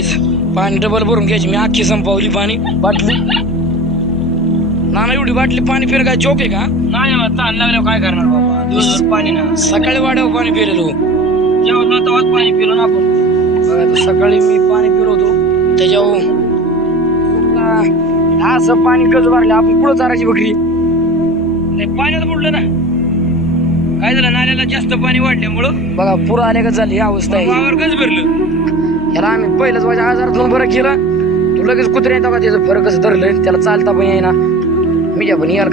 व्हायचं पाणी डबल भरून घ्यायची. मी अख्खी संपवली पाणी. बाटली. नाना एवढी बाटली पाणी पिणं काय जोक आहे का? नाही मग ताण लागल्यावर काय करणार बाबा? दिवसभर पाणी ना. सकाळी वाड्यावर पाणी पिलेलो. जेवण तेव्हाच पाणी पिलो ना आपण. बघा आता सकाळी मी पाणी पिरवतो त्याच्यावर असं पाणी गज भरलं आपण पुढं चारायची बकरी? नाही पाण्यात बुडलं ना. काय झालं नाल्याला जास्त पाणी वाढल्यामुळं बघा पुरं आले का झाली ही अवस्था आहे. वावर गज भरलं. याला आम्ही पहिलंच माझ्या आजारातून बरं केलं. तू लगेच कुत्रे येतो का त्याचं फरक कसं धरलं त्याला चालता पण येईना. मी ज्या पण यार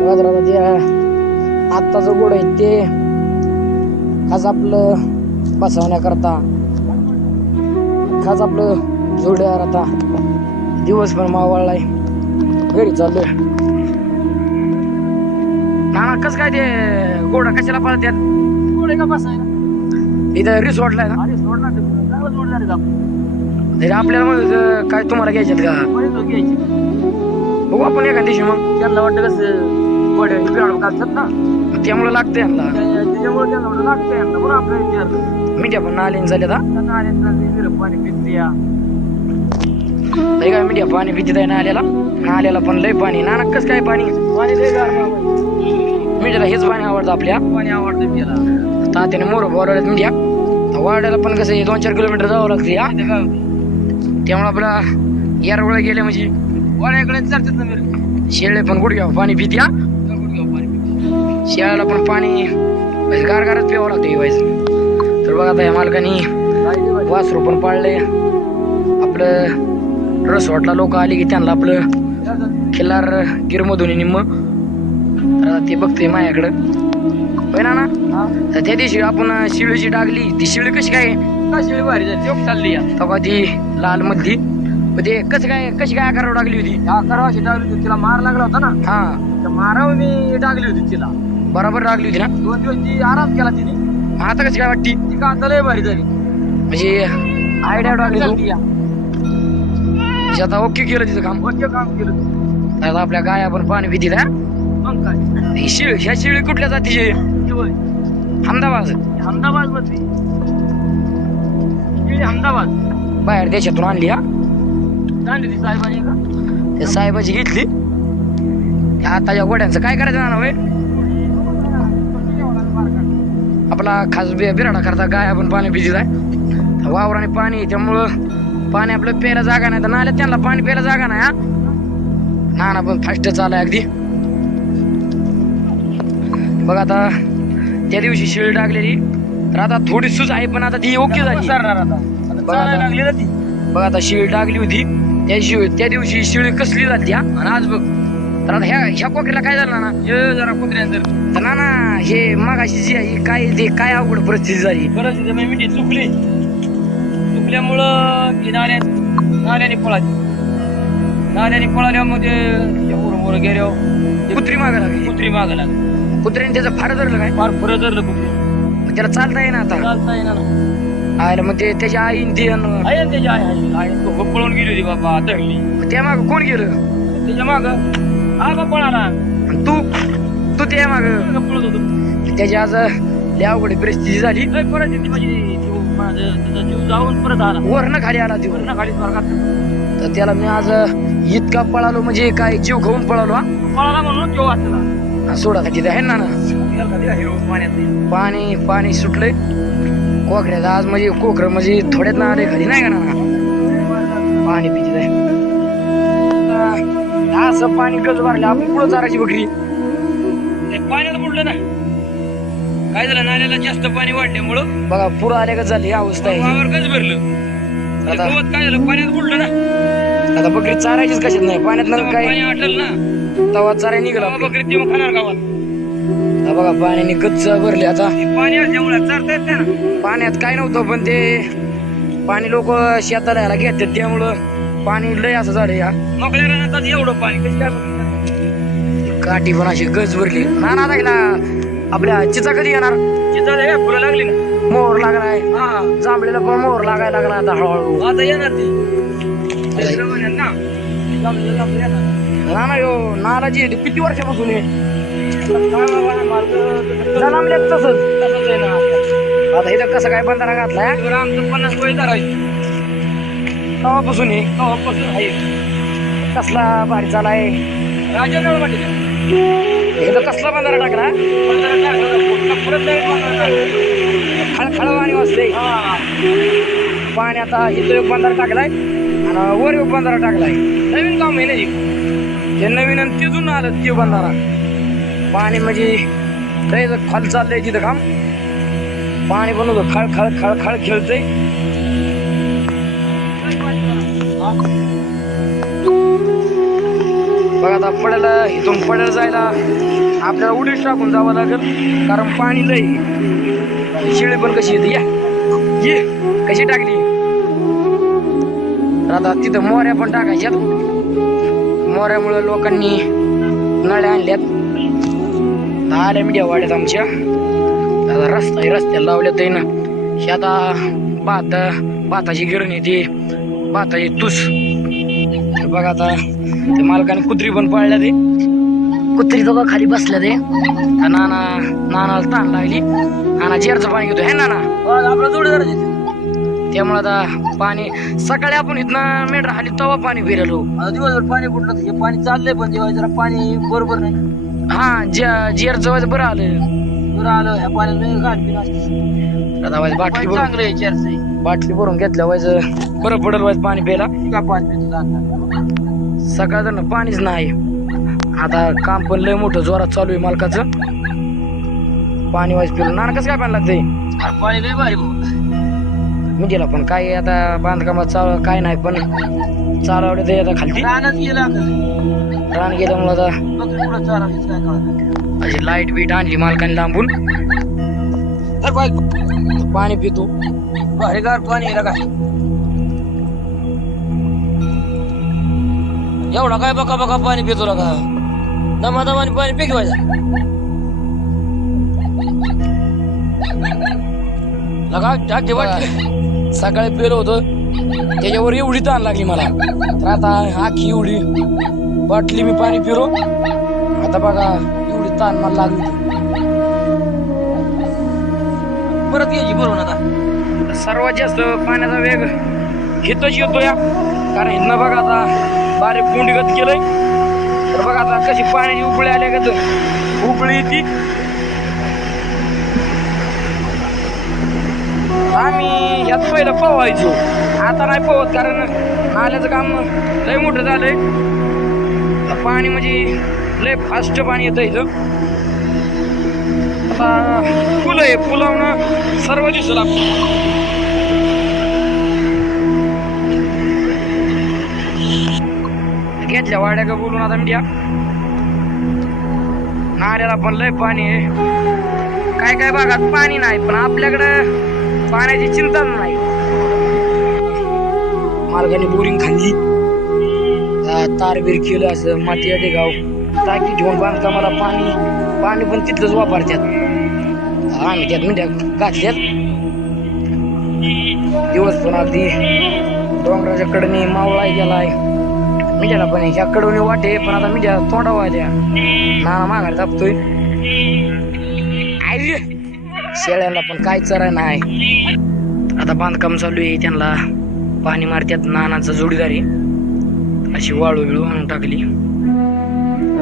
बघा जरा आत्ताचं गोड आहे ते. खास आपलं बसवण्याकरता. खास आपलं जोड्यावर आता. दिवस पण मावळलाय. घरी चाललोय. नाना कस काय ते गोडा कशाला पळत्यात? पुढे का बसायला? इथं रिसॉर्टला आहे ना? ना झाले आपण तरी आपल्याला म्हणत काय तुम्हाला घ्यायच्यात का? घ्यायचे. बघू आपण एका दिवशी मग. त्यांना वाटतं कसं पडे बिराड ना. त्यामुळे लागते यांना. त्या- त्याच्यामुळे त्यांना वाटतं लागतं यांना. बरं आपल्याला विचारलं. मीडिया पण नालीन झाले आले चालते विरं पाणी पिते या. तरी काय मीडिया पाणी पिती आहे नाल्याला नाल्याला पण लय पाणी. नाना कस काय पाणी? पाणी लय. मीडियाला हेच पाणी आवडतं आपल्या. पाणी आवडतं त्याला तात्याने मोर बोलावल्यात मीडिया. वाड्याला पण कसं दोन चार किलोमीटर जावं लागते हा. त्यामुळे आपला यारवळ गेले म्हणजे वाड्याकडे चालतात ना शेळे पण गुडघ्या पाणी पाणी पिते. शेळ्याला पण पाणी म्हणजे गार गारच प्यावं लागतं व्हायचं तर बघा आता या मालकानी वासरू पण पाळले आपलं रसवाटला लोक आली की त्यांना आपलं खिल्लार गिरमधून निम्म. तर ते बघते माझ्याकडं. होय ना ना तर त्या दिवशी आपण शिळीची डागली ती शिळी कशी काय? कशी भारी चालली तेव्हा ती लाल मधली. ते कसं काय कशी काय आकारावर टाकली होती? वर्षी टाकली होती तिला मार लागला होता ना. हा. मारावर मी टाकली होती तिला. बरोबर टाकली होती ना? दोन दिवस ती आराम केला तिने. आता कशी काय वाटती? ती का आता लय भारी झाली. म्हणजे आयडिया टाकली. म्हणजे आता ओके केलं तिचं काम वरचे काम केलं. आता आपल्या गाया पण पाणी पिती ना मग काय? ही शिळ ह्या शिळी कुठल्या जातीची. अहमदाबाद. अहमदाबाद मधली. ती अहमदाबाद. बाहेर देशातून आणली हा? ती साहेबांनी का? त्या साहेबाची घेतली. आता या गोड्यांचं काय करायचं ना होय आपला खास बि बिराडा करता गाया पण पाणी पितीत आहे. वावराने पाणी त्यामुळं पाणी आपलं प्यायला जागा नाही. तर नाल्यात त्यांना पाणी प्यायला जागा नाही हा? नाना पण फास्ट चालाय अगदी. बघ आता त्या दिवशी शिळ टाकलेली. तर आता थोडी सुच आहे पण आता ती ओके झाली. बघा आता. ना शिळ टाकली होती. त्या शिळ त्या दिवशी शिळ कसली जाते हा? आणि आज बघ. तर आता ह्या ह्या कोकरीला काय झालं ना जरा कुत्र्यांतर तर ना ना हे मगाशी जी आहे काय ते काय अवघड परिस्थिती झाली? परिस्थिती मी मिठी चुकली. चुकल्यामुळं ती नाल्या नाल्याने पळाली नाल्याने पळाल्यामध्ये मोर मोर गेल्यावर कुत्री माग लागली. कुत्री मागं लागली. कुत्र्याने त्याचं फार धरलं काय? फार फरक धरलं कुत्री. त्याला चालता येईना आता. चालता येणार ना. आयला मग ते त्याच्या आईन ते आहे त्याची आई आई तो पळून गेली होती बाबा दळली त्या माग कोण गेलं? त्याच्या माग हा बा पळाला. तू तू त्या माग. पळत होतो. त्याची आज लय अवघड परिस्थिती झाली. लय परिस्थिती माझी जीव माझं त्याचा जीव जाऊन परत आला. वरनं खाली आला ती वरनं खाली स्वर्गात तर त्याला मी आज इतका पळालो म्हणजे काय जीव खाऊन पळालो हा? पळाला म्हणून वाचला हा, सोडा तिथे आहे ना ना? हिरो पाण्यात पाणी पाणी सुटलंय. कोकऱ्यात आज म्हणजे कोकर म्हणजे थोड्यात ना आले खाली नाही का ना पाणी पिचित आहे. असं पाणी गज भरलं आपण पुढं चारायची बकरी? काय झालं? नाल्याला जास्त पाणी वाढल्यामुळं? बघा पुरं आले का झाली ही अवस्था आहे. वावर भरलं? ते आता गवत काय झालं? पाण्यात बुडलं ना. आता बकरी चारायचीच कशात नाही. पाण्यात तेव्हा काय? पाणी आटलं ना. तवा चाराय निघाला तेव्हा बकरी तेव्हा खाणार गावात. आता बघा पाण्याने गच्च भरले आता. ते पाणी असल्यामुळे चरता येत नाही ना. पाण्यात काय नव्हतं पण ते पाणी लोक शेताला यायला घेतात त्यामुळं पाणी लय असं झालं या. मोकळ्या रानात एवढं पाणी काय? काठी पण अशी गज भरली. ना ना आपल्या चिचा कधी येणार? तिथं हे फुलं लागली ना. मोहर लागलाय हा. जांभळीला पण मोहर लागायला लागला आता हळूहळू? आता येणार ती. ना ना. ना यो नालाची आहे किती वर्षापासून आहे? जन्मल्यात तसंच. तसंच. आहे ना. आता इथं कसं काय बंधारा घातलाय आमचं पन्नास वय धरायचं तेव्हापासून आहे? तेव्हापासून आहे. कसला भारी चालाय? राजा इथं कसला बंधारा टाकला? खळखळ पाणी बंधारा खळखळवाणी वाजते. पाणी आता इथं एक बंधारा टाकलाय आणि वर एक बंधारा टाकलाय. नवीन काम आहे ना हे. ते नवीन आणि तिथून आलं ते बंधारा. पाणी म्हणजे लय खाली चाललंय तिथं काम. पाणी पण होतं खळ खळ खळ खळ खेळतंय. बघा आता पडायला इथून पडायला जायला. आपल्याला उडीच टाकून जावं लागेल कारण पाणी लय शिळे पण कशी येते या. ये. कशी टाकली? तर आता तिथं मोऱ्या पण टाकायच्यात. मोऱ्यामुळे लोकांनी नळ्या आणल्यात. आल्या मीडिया वाड्यात आमच्या. आता रस्ता रस्त्याला लावल्यात आहे ना हे आता भात भाताची गिरणी ती भाताची तुस. बघा आता ते मालकाने कुत्री पण पाळल्या ते. कुत्री दोघं खाली बसल्या ते. नाना नानाला ताण लागली. नाना जेरचं पाणी घेतो. हे नाना. आपला जोडीदार. त्यामुळे आता पाणी सकाळी आपण इथनं मेंढर आली तेव्हा पाणी फिरलो. दिवसभर पाणी कुठलं हे पाणी चाललंय पण जेव्हा जरा पाणी बरोबर नाही. हा जे जेरचं व्हायचं बरं आलं. बरं आलं ह्या पाण्यात असते. आता बाटली चांगलं आहे चेअरचं बाटली भरून घेतल्या व्हायचं. बरं पडेल व्हायचं पाणी प्यायला. का पाणी पितो जाणार सकाळ तर पाणीच नाही. आता काम पण लय मोठं जोरात चालू आहे मालकाचं. पाणी व्हायचं पिलं. नाना कसं काय पाणी लागतंय? पाणी लय भारी भाऊ. मी गेला पण काय आता बांधकामात चालू काय नाही पण चालवलं ते आता खालती. रानात गेला रान गेल्यामुळं आता. काय अशी लाइट बीट आणली मालकाने लांबून. पाणी पितो. भारी गार पाणी आहे एवढा काय बका बका पाणी पितो का दमा दमाने पाणी पिकवायचं वाटते सकाळी पेलो होतो. त्याच्यावर एवढी ताण लागली मला. तर आता आखी एवढी. बाटली मी पाणी पिरो आता बघा एवढी ताण मला लागली. परत यायची बरोबर आता. सर्वात जास्त पाण्याचा वेग हितच येतो या कारण हिनं बघा आता बारीक गुंडगत केलंय. तर बघा आता कशी पाण्याची उकळी आल्या का तर. उकळी ती आम्ही ह्यात पहिलं पोवायचो आता नाही पवत कारण नाल्याचं काम लय मोठं झालंय. पाणी म्हणजे लय फास्ट पाणी येतं इथं. आता फुलं आहे. फुलावणं सर्व दिसू लागतं. घेतल्या वाड्या का बोलून आता मीडिया नाऱ्याला पण लय पाणी आहे. काय काय भागात पाणी नाही पण आपल्याकडं पाण्याची चिंताच नाही. मार्गाने बोरिंग खाल्ली. तार तारबीर केलं असं माती अडे गाव. टाकी ठेवून बांधकामाला पाणी पाणी पण तिथलंच वापरतात. आम्ही त्यात मिठ्या घातल्यात. दिवस पण अगदी डोंगराच्या कडनी मावळा गेलाय. मिजाला पण ह्या वाटे पण आता मिजा तोंडावा द्या नाना माघार तापतोय आय शेळ्यांना पण काय चरा नाही. आता बांधकाम चालू आहे त्यांना. पाणी मारत्यात नानाचा जोडीदारी अशी वाळू बिळू आणून टाकली.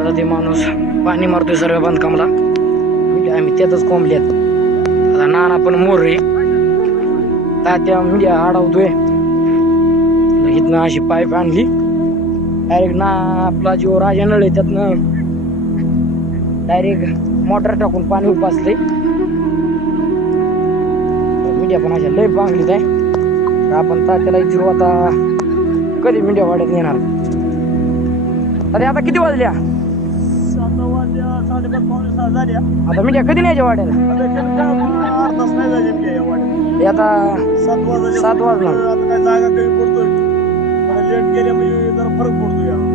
आता ते माणूस पाणी मारतोय सर्व बांधकामला. आम्ही त्यातच कोंबल्यात. आता नाना पण मोर रे तात्या मीडिया अडवतोय इथनं अशी पाईप आणली. डायरेक्ट ना आपला जो राजा नळ आहे त्यातनं डायरेक्ट मोटर टाकून पाणी उपासले मीडिया पण अशा लय बांगलीत आहे. तर आपण तात्याला विचारू आता कधी मीडिया वाड्यात येणार अरे आता किती वाजल्या? आता मीडिया कधी न्यायच्या वाड्याला? नाही. हे आता सात वाजले.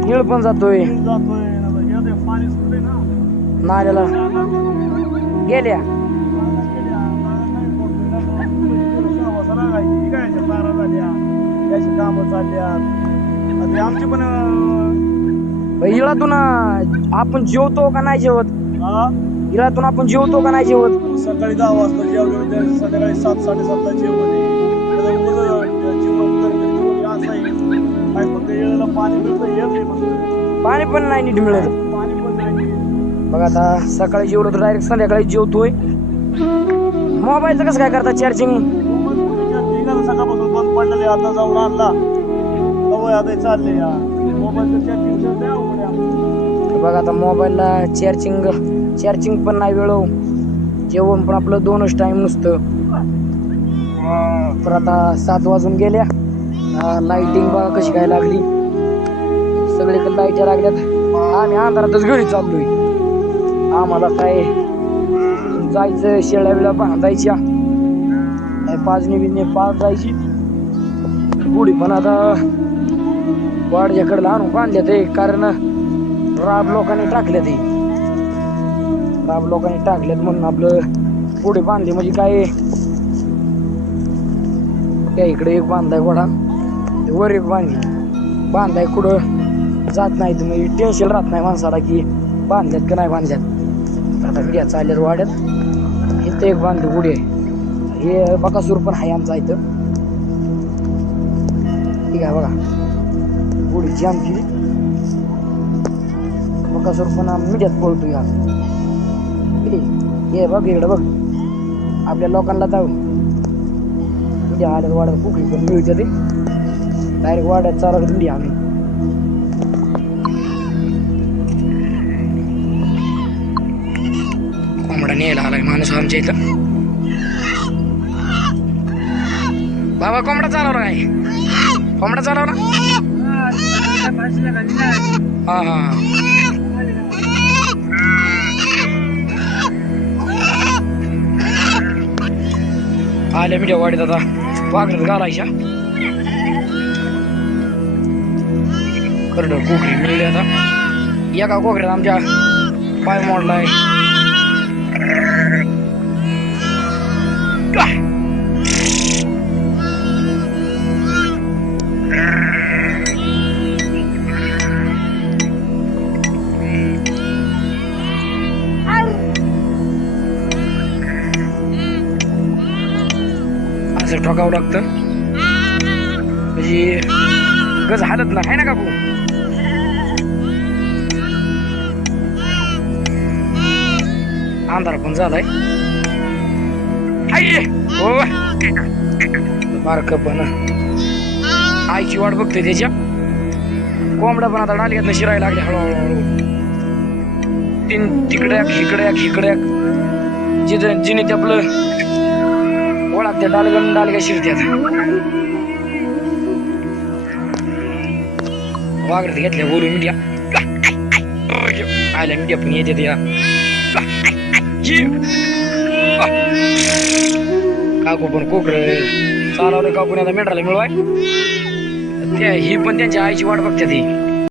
निळ पण जातोय. नाल्याला. गेल्या. आमचे पण इळातून आपण जेवतो का नाही जेवत? हा? इळातून आपण जेवतो का नाही जेवत? सकाळी दहा वाजता जेवलं संध्याकाळी सात साडेसातला जेवण फक्त पाणी मिळतं. पाणी पण नाही नीट मिळत. बघा आता सकाळी जेवलो तर डायरेक्ट संध्याकाळी जेवतोय. मोबाईलचं कसं काय करता चार्जिंग सकाळपासून बंद पडलेले आता जाऊन आणला आता चालले आहे आता मोबाईलला चार्जिंग चार्जिंग पण नाही वेळ हो. जेवण पण आपलं दोनच टाइम नुसतं. तर आता सात वाजून गेल्या. लाईटिंग बघा कशी काय लागली. सगळीकडे जायच्या लागल्यात. आम्ही अंधारातच घरी चाललोय. आम्हाला काय? जायचं शेळ्या बिळ्या बांधायच्या. काय पाजणी बिजणी पाच जायची गुढी पण आता वाडच्याकडे आणून बांधल्या ते कारण राब लोकांनी टाकले ते. राब लोकांनी टाकल्यात म्हणून आपलं पुढे बांधले म्हणजे काय? त्या इकडे एक बांधाय वडा. वर एक बांधली. बांधाय कुठं? जात नाही तर म्हणजे टेन्शन राहत नाही माणसाला की बांधल्यात का नाही बांधल्यात आता घ्या चालल्यात वाड्यात. इथं एक बांधली गुढी आहे हे बकासूर पण आहे आमचा इथं. ठीक आहे बघा. गुढीची आमची. बकासूर पण मीडियात बोलतो या हे बघ इकडं बघ. आपल्या लोकांना जाऊन. मिठ्या आल्यात वाड्यात कुकडी पण मिळते ते. डायरेक्ट वाड्यात चालत मिठी आम्ही. कोंबडा न्यायला आलाय माणूस आमच्या इथं बाबा कोंबडा चालवला काय कोंबडा चालवला हा हा आल्या मीडिया वाडीत आता वागण्यात घालायच्या करडं कोकरी मिळली आता एका कोकऱ्यात आमच्या पाय मोडलाय असं ठोकावं लागतं. म्हणजे गज हालत ना आहे ना काकू अंधार पण झालाय. हो बारक पण. आईची वाट बघतोय त्याच्या. कोंबड्या पण आता डाली शिरायला लागले हळूहळू. हळू तीन तिकडे एक, इकडे एक, एक. जिथं जिने ते आपलं ओळख त्या डालगण डालग्या शिरत्यात. वागरत घेतल्या बोलू मीडिया. आल्या मीडिया पण येते या. काकू पण कोकर. चालवलं काकून आता मेंढराला मिळवाय. त्या ही पण त्यांच्या आईची वाट बघते ती.